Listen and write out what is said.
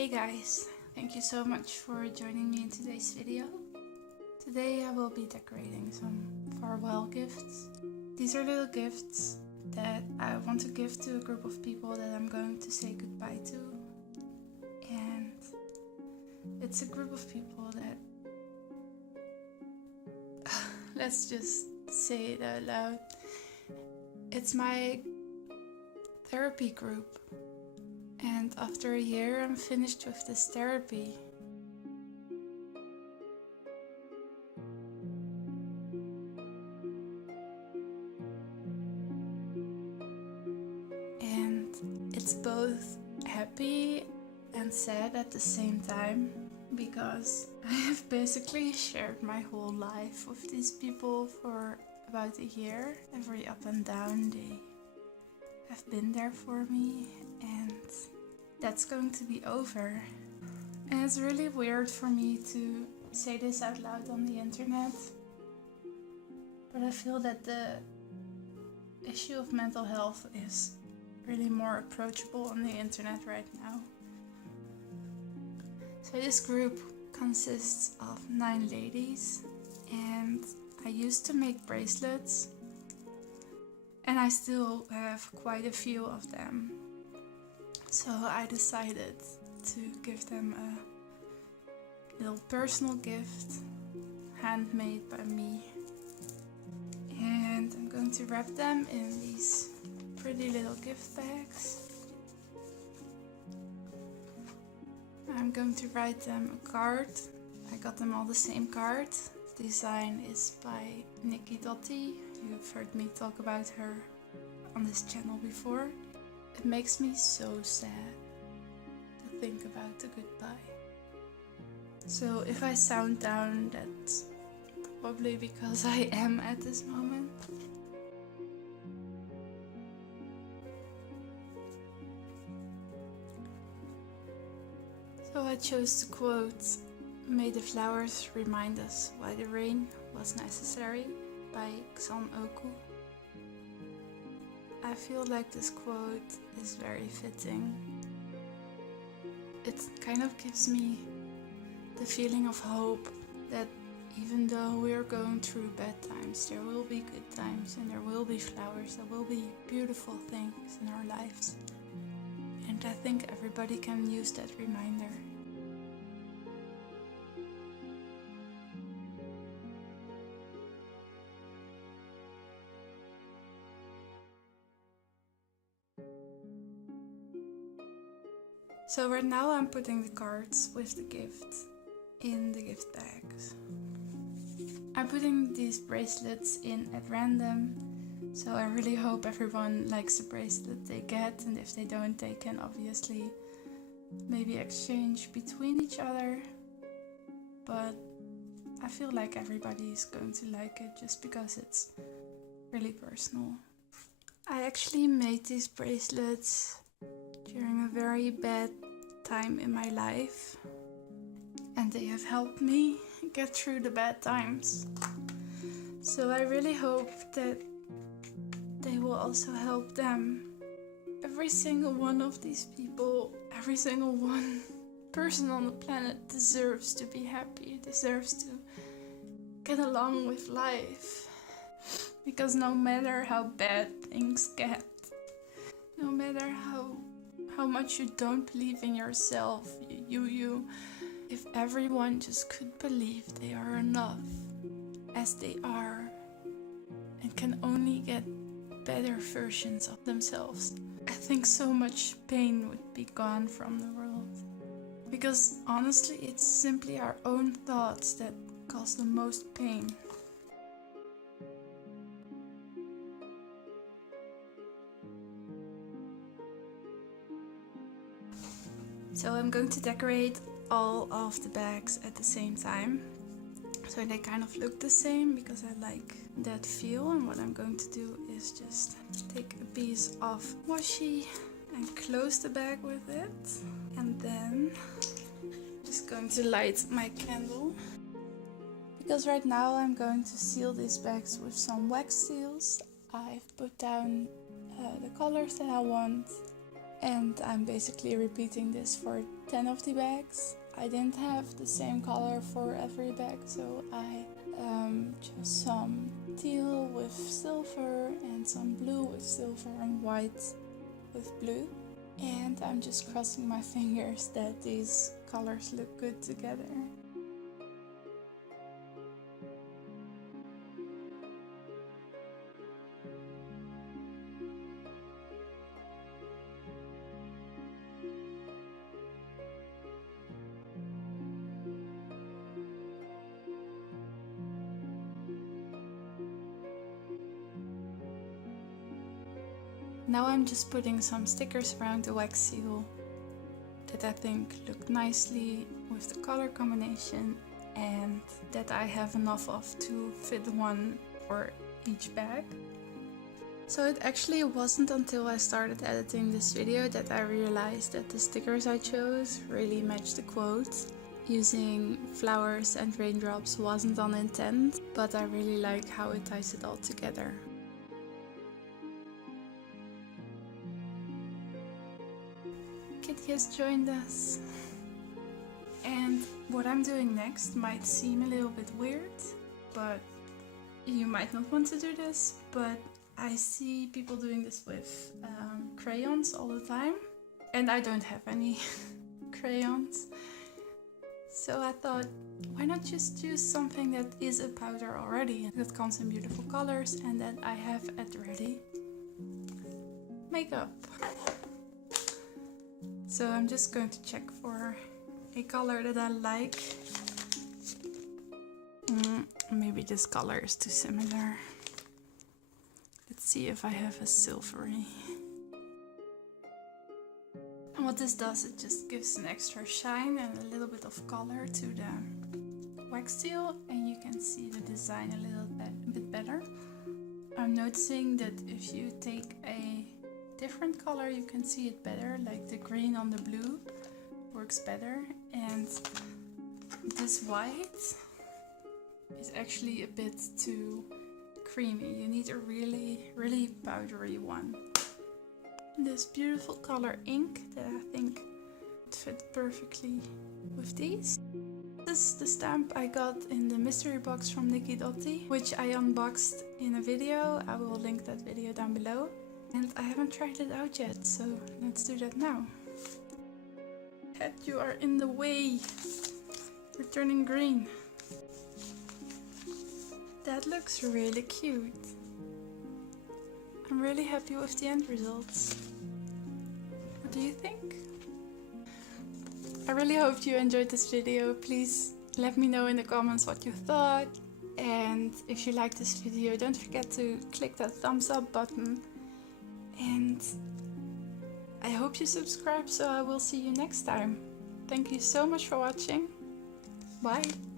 Hey guys, thank you so much for joining me in today's video. Today I will be decorating some farewell gifts. These are little gifts that I want to give to a group of people that I'm going to say goodbye to. And it's a group of people that let's just say it out loud. It's my therapy group. And after a year I'm finished with this therapy. And it's both happy and sad at the same time, because I have basically shared my whole life with these people for about a year. Every up and down they have been there for me, and that's going to be over. And it's really weird for me to say this out loud on the internet, but I feel that the issue of mental health is really more approachable on the internet right now. So this group consists of 9 ladies, and I used to make bracelets, and I still have quite a few of them. So I decided to give them a little personal gift, handmade by me. And I'm going to wrap them in these pretty little gift bags. I'm going to write them a card. I got them all the same card. The design is by Nikki Dotti. You've heard me talk about her on this channel before. It makes me so sad to think about the goodbye. So if I sound down, that's probably because I am at this moment. So I chose to quote "May the flowers remind us why the rain was necessary" by Xan Oku. I feel like this quote is very fitting. It kind of gives me the feeling of hope that even though we are going through bad times, there will be good times, and there will be flowers, there will be beautiful things in our lives. And I think everybody can use that reminder. So right now I'm putting the cards with the gift in the gift bags. I'm putting these bracelets in at random, so I really hope everyone likes the bracelet they get, and if they don't, they can obviously maybe exchange between each other. But I feel like everybody is going to like it just because it's really personal. I actually made these bracelets during a very bad time in my life, and they have helped me get through the bad times. So I really hope that they will also help them. Every single one of these people, every single one person on the planet deserves to be happy, deserves to get along with life. Because no matter how bad things get, no matter how much you don't believe in yourself, if everyone just could believe they are enough as they are and can only get better versions of themselves, I think so much pain would be gone from the world. Because honestly, it's simply our own thoughts that cause the most pain. So I'm going to decorate all of the bags at the same time, so they kind of look the same, because I like that feel. And what I'm going to do is just take a piece of washi and close the bag with it, and then I'm just going to light my candle, because right now I'm going to seal these bags with some wax seals. I've put down the colors that I want, And I'm basically repeating this for 10 of the bags. I didn't have the same color for every bag, so I chose some teal with silver and some blue with silver and white with blue. And I'm just crossing my fingers that these colors look good together. Now I'm just putting some stickers around the wax seal that I think look nicely with the color combination and that I have enough of to fit one for each bag. So it actually wasn't until I started editing this video that I realized that the stickers I chose really matched the quote. Using flowers and raindrops wasn't on intent, but I really like how it ties it all together. Kitty has joined us. And what I'm doing next might seem a little bit weird, but you might not want to do this, but I see people doing this with crayons all the time, and I don't have any crayons. So I thought, why not just use something that is a powder already, that comes in beautiful colors and that I have at ready. Makeup. So I'm just going to check for a color that I like. Maybe this color is too similar. Let's see if I have a silvery. And what this does, it just gives an extra shine and a little bit of color to the wax seal, and you can see the design a bit better. I'm noticing that if you take a different color you can see it better, like the green on the blue works better, and this white is actually a bit too creamy. You need a really powdery one. This beautiful color ink that I think would fit perfectly with these. This is the stamp I got in the mystery box from Nikki Dotti, which I unboxed in a video. I will link that video down below. And I haven't tried it out yet, so let's do that now. Head, you are in the way. You're turning green. That looks really cute. I'm really happy with the end results. What do you think? I really hope you enjoyed this video. Please let me know in the comments what you thought. And if you like this video, don't forget to click that thumbs up button. And I hope you subscribe, so I will see you next time. Thank you so much for watching. Bye!